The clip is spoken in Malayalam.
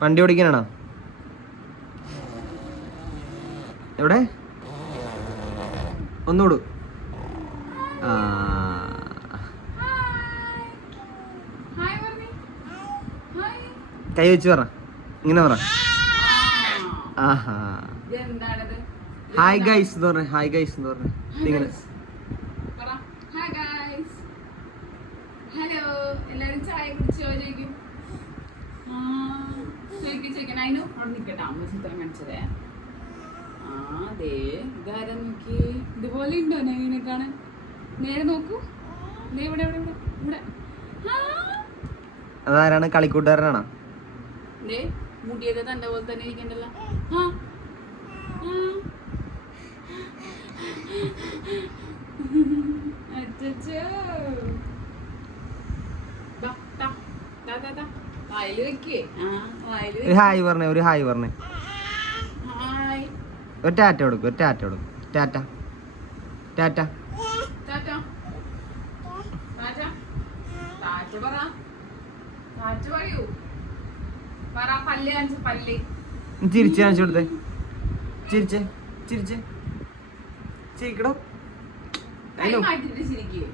വണ്ടി ഓടിക്കാനാണോ? എവിടെ ഒന്നുകൂടു. ആ കൈ വെച്ച് പറ, ഇങ്ങനെ പറ. ആഹാ ഹായ് ഗൈസ് എന്ന് പറഞ്ഞേ, ഹായ് ഗൈസ് എന്ന് പറഞ്ഞേ. ഇങ്ങനെ ഹലോ എല്ലാരും ചായ കുടിച്ചോ ചോദിക്കും. ചോദിക്കാൻ അതിന് അവിടെ നിൽക്കട്ടെ, അമ്മ ചിത്രം കാണിച്ചതേ. ആ അതെ ഇതാരാ നോക്കി, ഇതുപോലെ ഉണ്ടോ ഞാൻ കാണാൻ? നേരെ നോക്കൂ, ഇവിടെ ഇവിടെ ഇവിടെ ഇവിടെ. അതാരാണ്? കളിക്കൂട്ടുകാരനാണോ? മുടിയൊക്കെ തന്റെ പോലെ തന്നെ ഇരിക്കണ്ടല്ലോ. ഒരു ഹായ് പറഞ്ഞേ, ഒരു ഹായ് പറഞ്ഞേ. ഒരു ടാറ്റ കൊടുക്കും, ഒരു ടാറ്റ കൊടുക്കും. ടാറ്റ ടാറ്റ ചിരിച്ച് കാണിച്ചു കൊടുത്തേ. ചിരിച്ചേ ചിരിച്ചേ ചിരിക്കടോ. ശരിക്കും